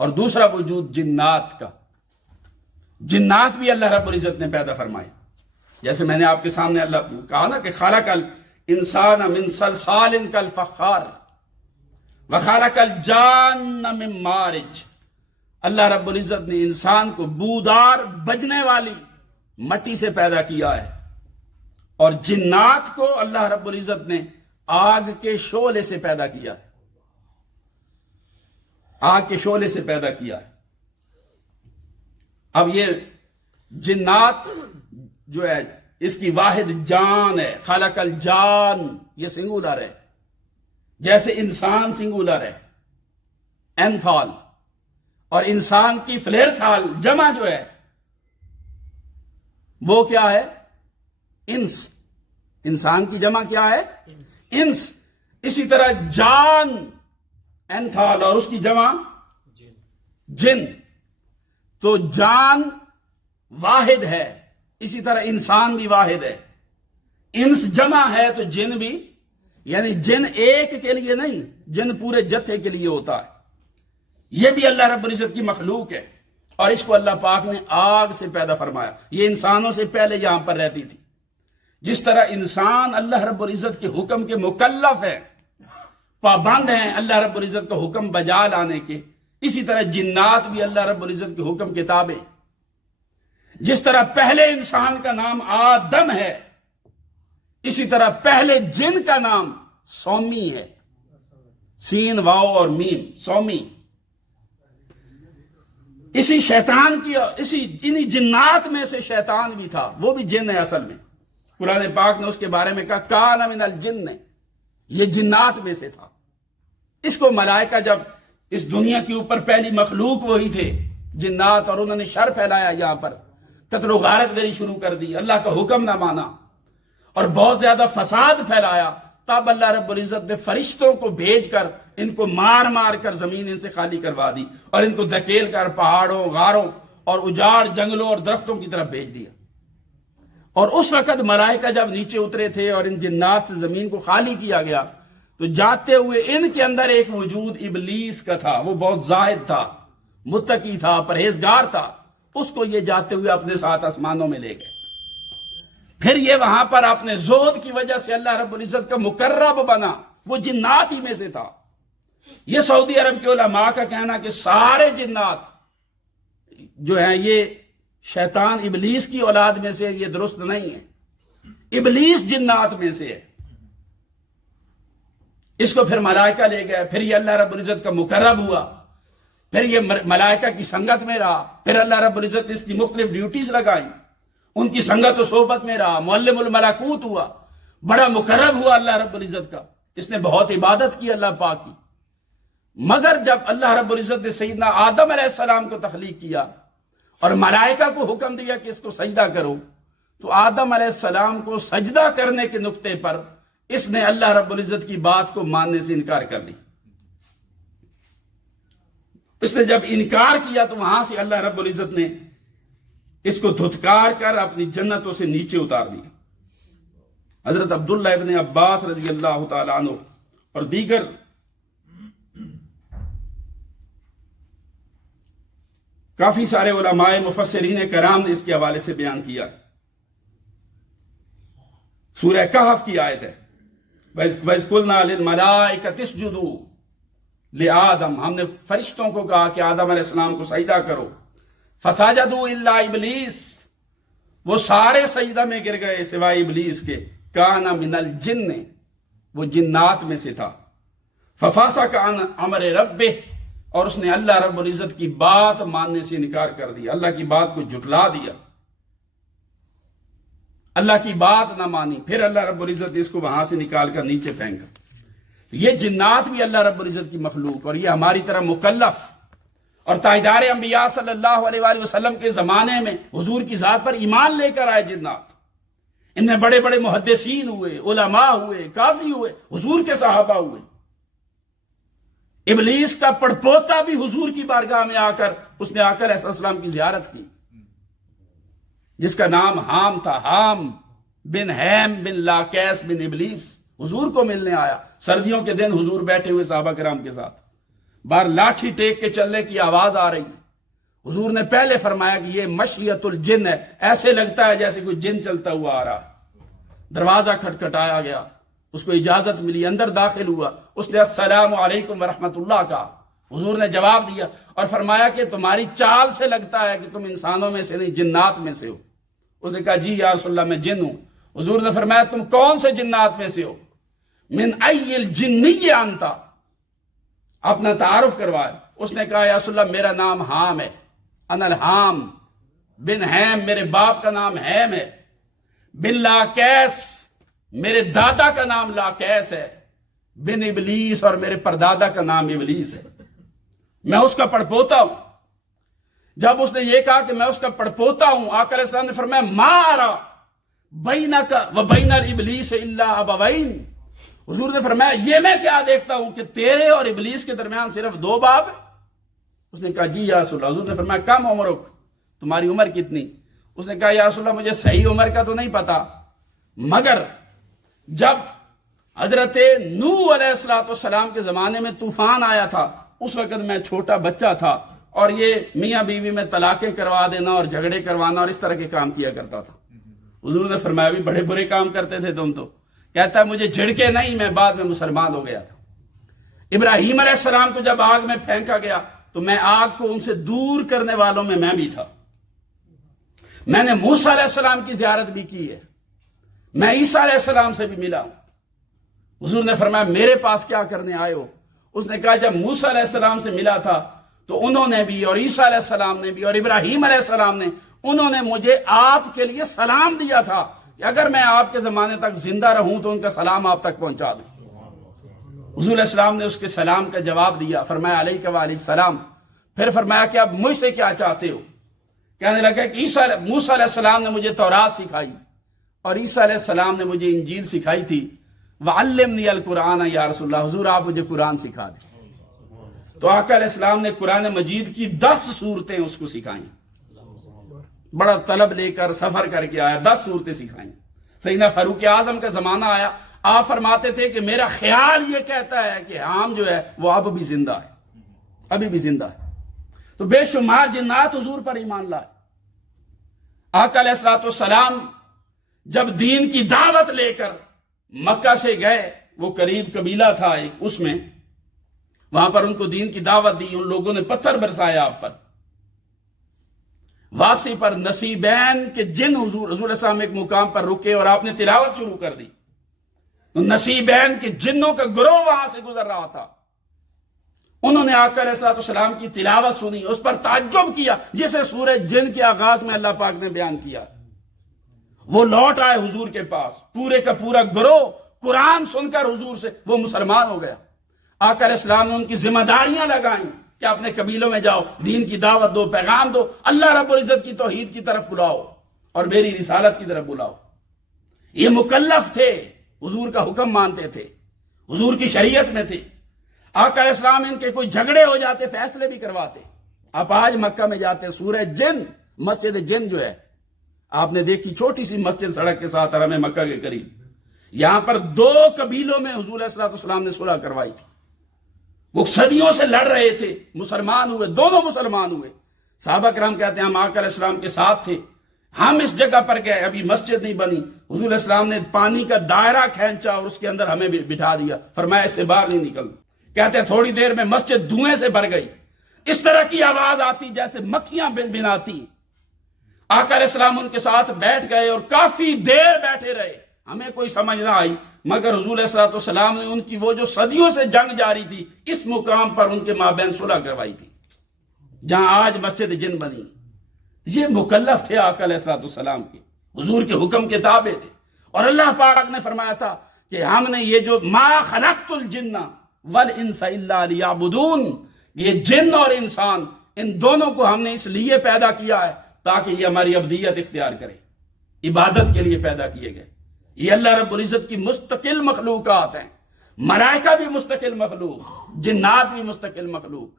اور دوسرا وجود جنات کا. جنات بھی اللہ رب العزت نے پیدا فرمائے. جیسے میں نے آپ کے سامنے اللہ کہا نا کہ خلق الانسان من صلصال کالفخار وخلق الجان من مارج. اللہ رب العزت نے انسان کو بودار بجنے والی مٹی سے پیدا کیا ہے، اور جنات کو اللہ رب العزت نے آگ کے شعلے سے پیدا کیا ہے. آگ کے شعلے سے پیدا کیا ہے. اب یہ جنات جو ہے اس کی واحد جان ہے. خلق الجان یہ سنگولر ہے، جیسے انسان سنگولر ہے انفال، اور انسان کی فلیر تھال جمع جو ہے وہ کیا ہے؟ انس. انسان کی جمع کیا ہے؟ انس. اسی طرح جان انتھال اور اس کی جمع جن. تو جان واحد ہے، اسی طرح انسان بھی واحد ہے. انس جمع ہے تو جن بھی، یعنی جن ایک کے لیے نہیں، جن پورے جتھے کے لیے ہوتا ہے. یہ بھی اللہ رب العزت کی مخلوق ہے، اور اس کو اللہ پاک نے آگ سے پیدا فرمایا. یہ انسانوں سے پہلے یہاں پر رہتی تھی. جس طرح انسان اللہ رب العزت کے حکم کے مکلف ہے، پابند ہیں اللہ رب العزت کا حکم بجا لانے کے، اسی طرح جنات بھی اللہ رب العزت کے حکم کے تابع. جس طرح پہلے انسان کا نام آدم ہے، اسی طرح پہلے جن کا نام سومی ہے. سین واو اور میم، سومی. اسی شیطان کی، انہی جنات میں سے شیطان بھی تھا، وہ بھی جن ہے اصل میں. قرآن پاک نے اس کے بارے میں کہا کان من الجن، یہ جنات میں سے تھا. اس کو ملائکہ جب اس دنیا کے اوپر پہلی مخلوق وہی تھے جنات، اور انہوں نے شر پھیلایا، یہاں پر قتل و غارت گری شروع کر دی، اللہ کا حکم نہ مانا اور بہت زیادہ فساد پھیلایا. تب اللہ رب العزت نے فرشتوں کو بھیج کر ان کو مار مار کر زمین ان سے خالی کروا دی، اور ان کو دھکیل کر پہاڑوں، غاروں اور اجاڑ جنگلوں اور درختوں کی طرف بھیج دیا. اور اس وقت ملائکہ جب نیچے اترے تھے اور ان جنات سے زمین کو خالی کیا گیا، تو جاتے ہوئے ان کے اندر ایک وجود ابلیس کا تھا. وہ بہت زاہد تھا، متقی تھا، پرہیزگار تھا. اس کو یہ جاتے ہوئے اپنے ساتھ آسمانوں میں لے گئے. پھر یہ وہاں پر اپنے زہد کی وجہ سے اللہ رب العزت کا مقرب بنا، وہ جنات ہی میں سے تھا. یہ سعودی عرب کے علماء کا کہنا کہ سارے جنات جو ہیں یہ شیطان ابلیس کی اولاد میں سے، یہ درست نہیں ہے. ابلیس جنات میں سے ہے. اس کو پھر ملائکہ لے گئے. پھر یہ اللہ رب العزت کا مقرب ہوا، پھر یہ ملائکہ کی سنگت میں رہا. پھر اللہ رب العزت نے اس کی مختلف ڈیوٹیز لگائیں، ان کی سنگت و صحبت میں رہا، معلم الملکوت ہوا، بڑا مقرب ہوا اللہ رب العزت کا. اس نے بہت عبادت کی اللہ پاک کی. مگر جب اللہ رب العزت نے سیدنا آدم علیہ السلام کو تخلیق کیا اور ملائکہ کو حکم دیا کہ اس کو سجدہ کرو، تو آدم علیہ السلام کو سجدہ کرنے کے نقطے پر اس نے اللہ رب العزت کی بات کو ماننے سے انکار کر دی. اس نے جب انکار کیا تو وہاں سے اللہ رب العزت نے اس کو دھتکار کر اپنی جنتوں سے نیچے اتار دیا. حضرت عبداللہ ابن عباس رضی اللہ تعالیٰ عنہ اور دیگر کافی سارے علماء مفسرین کرام نے اس کے حوالے سے بیان کیا. سورہ کہف کی آیت ہے، وَإِذْ قُلْنَا لِلْمَلَائِكَةِ اسْجُدُوا لِآدَمَ، ہم نے فرشتوں کو کہا کہ آدم علیہ السلام کو سجدہ کرو. فَسَجَدُوا إِلَّا إِبْلِيسَ، وہ سارے سجدہ میں گر گئے سوائے ابلیس کے. کَانَ مِنَ الْجِنِّ، وہ جنات میں سے تھا. فَفَسَقَ عَنْ أَمْرِ رَبِّهِ، اور اس نے اللہ رب العزت کی بات ماننے سے انکار کر دیا، اللہ کی بات کو جھٹلا دیا، اللہ کی بات نہ مانی. پھر اللہ رب العزت نے اس کو وہاں سے نکال کر نیچے پھینکا. یہ جنات بھی اللہ رب العزت کی مخلوق، اور یہ ہماری طرح مکلف. اور تاجدار انبیاء صلی اللہ علیہ وآلہ وسلم کے زمانے میں حضور کی ذات پر ایمان لے کر آئے جنات. ان میں بڑے بڑے محدثین ہوئے، علماء ہوئے، قاضی ہوئے، حضور کے صحابہ ہوئے. ابلیس کا پڑپوتا بھی حضور کی بارگاہ میں آ کر، اس نے آ کر علیہ السلام کی زیارت کی، جس کا نام حام تھا. حام بن ہیم بن لاکیس بن ابلیس حضور کو ملنے آیا. سردیوں کے دن حضور بیٹھے ہوئے صحابہ کرام کے ساتھ، बाहर लाठी टेक के चलने की आवाज आ रही। हुजूर ने पहले फरमाया कि ये मशीयतुल जिन है, ऐसे लगता है जैसे कोई जिन चलता हुआ आ रहा। दरवाजा खटखटाया गया, उसको इजाजत मिली, अंदर दाखिल हुआ। उसने अस्सलामु अलैकुम व रहमतुल्लाह कहा। हुजूर ने जवाब दिया और फरमाया कि तुम्हारी चाल से लगता है कि तुम इंसानों में से नहीं, जिन्नात में से हो। उसने कहा जी या रसूलल्लाह मैं जिन हूं। हुजूर ने फरमाया तुम कौन से जिन्नात में से हो? मिन अय्यिल जिन्नी अंता, अपना तारुफ करवाया। उसने कहा या रसूलल्लाह मेरा नाम हाम है, अनल हाम बिन हैम, मेरे बाप का नाम हैम है। बिन लाकैस, मेरे दादा का नाम लाकैस है। बिन इबलीस, और मेरे परदादा का नाम इबलीस है, मैं उसका पड़पोता हूं। जब उसने ये कहा कि मैं उसका पड़पोता हूं, आका अलैहिस्सलाम ने फरमाया मारा बैनका व बैनल इबलीस इल्ला अबवैन। हुजूर ने फरमाया ये मैं क्या देखता हूं कि तेरे और इबलीस के दरमियान सिर्फ 2 बाब है। उसने कहा जी या रसूलल्लाह। हुजूर ने फरमाया कम उम्रुक, तुम्हारी उम्र कितनी? उसने कहा या रसूलल्लाह मुझे सही उम्र का तो नहीं पता, मगर जब हजरत नूह अलैहिस्सलाम के जमाने में तूफान आया था, उस वक्त मैं छोटा बच्चा था और ये मियां बीवी में तलाकें करवा देना और झगड़े करवाना और इस तरह के काम किया करता था। हुजूर ने फरमाया भी बड़े बुरे काम करते थे तुम तो। कहता है मुझे झिड़के नहीं, मैं बाद में मुसलमान हो गया था। इब्राहीम अलैहिस्सलाम को जब आग में फेंका गया तो मैं आग को उनसे दूर करने वालों में मैं भी था। मैंने मूसा अलैहिस्सलाम की जियारत भी की है, मैं ईसा अलैहिस्सलाम से भी मिला। हुजूर ने फरमाया मेरे पास क्या करने आए हो? उसने कहा जब मूसा अलैहिस्सलाम से मिला था तो उन्होंने भी, और ईसा अलैहिस्सलाम ने भी, और इब्राहीम अलैहिस्सलाम ने, उन्होंने मुझे आपके लिए सलाम दिया था कि अगर मैं आपके जमाने तक जिंदा रहूं तो उनका सलाम आप तक पहुंचा दूं। हुजूर अलैहिस्सलाम ने उसके सलाम का जवाब दिया, फरमाया अलैका व अलैहिस्सलाम। फिर फरमाया कि आप मुझसे क्या चाहते हो? कहने लगा कि मूसा अलैहिस्सलाम ने मुझे तौरात सिखाई और ईसा अलैहिस्सलाम ने मुझे इंजील सिखाई थी। वअल्लिमनी अल कुरान या रसूलल्लाह, हुजूर आप मुझे कुरान सिखा दें। तो आका अलैहिस्सलाम ने कुरान मजीद की 10 सूरतें उसको सिखाई। बड़ा तलब लेकर सफर करके आया, 10 सूरतें सिखाई। सैयदना फारूक आजम का जमाना आया, आप फरमाते थे कि मेरा ख्याल ये कहता है कि हाम जो है वो अब भी जिंदा है, अभी भी जिंदा है। तो बेशुमार जिन्नात हुजूर पर ईमान लाए। आका अलैहिस्सलाम जब दीन की दावत लेकर मक्का से गए, वो करीब कबीला था एक, उसमें वहां पर उनको दीन की दावत दी, उन लोगों ने पत्थर बरसाया आप पर। वापसी पर नसीबैन के जिन हुजूर साहब एक मुकाम पर रुके और आपने तिलावत शुरू कर दी। तो नसीबैन के जिन्नों का गिरोह वहां से गुजर रहा था। उन्होंने आका अलैहिस्सलाम की तिलावत सुनी, उस पर ताज्जुब किया जिसे सूरह जिन के आगाज में अल्लाह पाक ने बयान किया। वो लौट आए हुजूर के पास, पूरे का पूरा गिरोह कुरान सुनकर हुजूर से वो मुसलमान हो गया। आका अलैहिस्सलाम ने उनकी जिम्मेदारियां लगाई कि अपने कबीलों में जाओ, दीन की दावत दो, पैगाम दो, अल्लाह रब्बुल इज्जत की तौहीद की तरफ बुलाओ और मेरी रिसालत की तरफ बुलाओ। ये मुकल्लफ थे, हुजूर का हुक्म मानते थे, हुजूर की शरीयत में थे। आका अलैहिस्सलाम इनके कोई झगड़े हो जाते, फैसले भी करवाते। आप आज मक्का में जाते, सूरह जिन, मस्जिद जिन जो है आपने देखी, छोटी सी मस्जिद सड़क के साथ हरम मक्का के करीब, यहां पर 2 कबीलों में हुजूर अलैहिस्सलाम ने सुलह करवाई थी। वो सदियों से लड़ रहे थे, मुसलमान हुए, दोनों मुसलमान हुए। साहबा करम कहते हैं हम आका अलैहिस्सलाम के साथ थे, हम इस जगह पर गए, अभी मस्जिद नहीं बनी। हुजूर अलैहिस्सलाम ने पानी का दायरा खींचा और उसके अंदर हमें बिठा दिया, फरमाया इससे बाहर नहीं निकलना। कहते थोड़ी देर में मस्जिद धुएं से भर गई, इस तरह की आवाज आती जैसे मक्खियां बिनबिनाती। आका अलैहिस्सलाम उनके साथ बैठ गए और काफी देर बैठे रहे, हमें कोई समझ ना आई, मगर हुजूर अलैहिस्सलाम ने उनकी वो जो सदियों से जंग जारी थी, इस मुकाम पर उनके माबैन सुलह करवाई थी, जहां आज मस्जिद जिन बनी। ये मुकल्लफ थे आका अलैहिस्सलाम के, हुजूर के हुक्म के ताबे थे। और अल्लाह पाक ने फरमाया था कि हमने ये जो मा खलक़तुल जिन्ना वल इंसा इल्ला लियअबुदून, ये जिन और इंसान, इन दोनों को हमने इसलिए पैदा किया है ताकि ये हमारी अब्दियत इख्तियार करे, इबादत के लिए पैदा किए गए। ये अल्लाह रब्बुल इज्जत की मुस्तकिल मखलूकात हैं। मलाइका भी मुस्तकिल मखलूक, जिन्नात भी मुस्तकिल मखलूक।